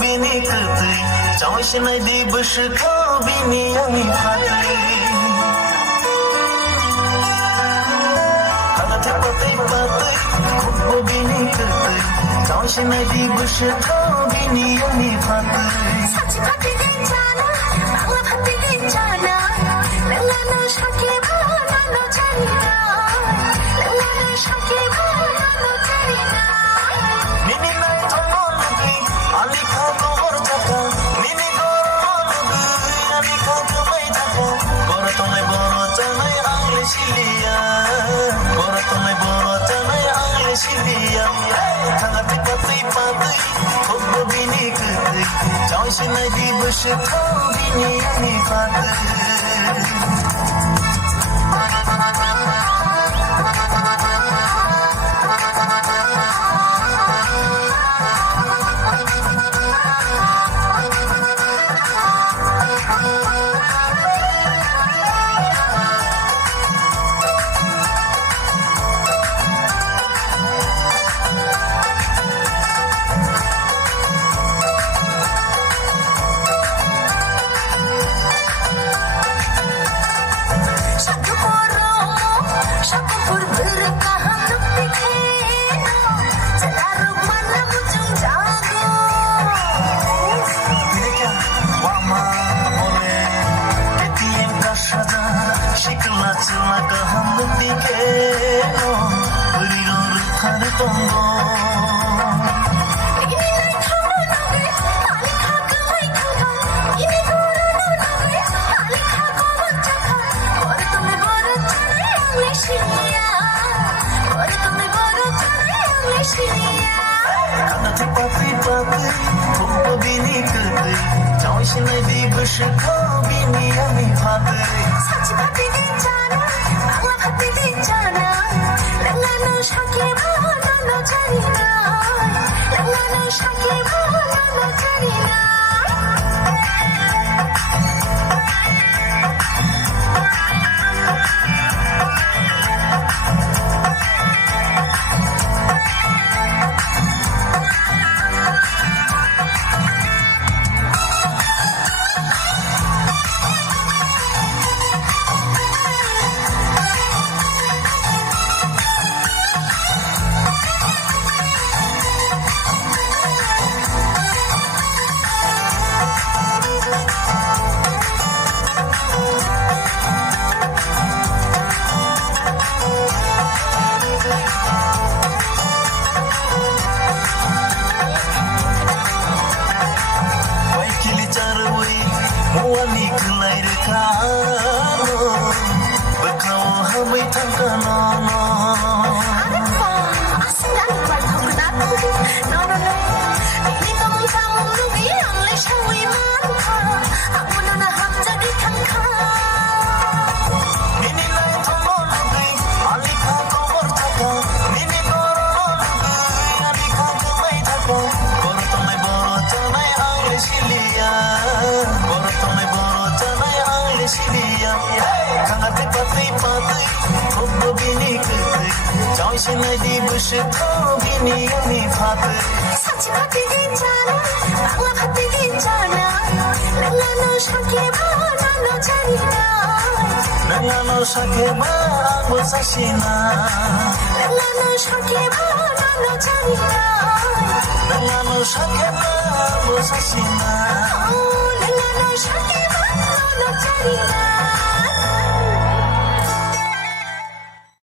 bini kertui Jauh sinai di bersekau bini yang hati Kalau terpatai-patai Kubbo bini kertui Jauh sinai di bersekau bini yang hati সাচি ভাতে দিচ্ছানা বাংলা ভাতে দিচ্ছানা লেলানো শাকে ভালো জানি না লেলানো শাকে ভালো জানি না Nini nai thono lugi Ali kha kobor jaka Nini goro lugi Ali kha kamai jaka Boro tonai boro chanai angle silia Boro tonai boro chanai angle silia Thanga tipatai patai Kubbo bini kertui Jauh sinai di bersekau bini yang patai Papi, Kubbo bini kertui Jauh sinai di bersekau bini yang patai সাচি ভাতে দিচ্ছানা বাংলা ভাতে দিচ্ছানা লেলানো শাকে ভালো জানি না লেলানো শাকে ভালো জানি না Wani kelai rekano Bekau hamai tangkanono asing dan bertanggung no no no ini kamu kamu lugi yang leshawi manka aku nana ham jadi tangka Nini nai thono lugi Ali kha kobor jaka Nini goro lugi Ali kha kamai jaka Boro tonai boro chanai angle silia Boro tonai boro chanai angle silia Thanga tipatai-patai Kubbo bini kertui Jauh sinai di bersekau bini yang patai সাচি ভাতে দিচ্ছানা বাংলা ভাতে দিচ্ছানা লেলানো শাকে ভালো জানি না Nangano sakema musashina লেলানো শাকে ভালো জানি না Nangano sakema musashina লেলানো শাকে ভালো জানি না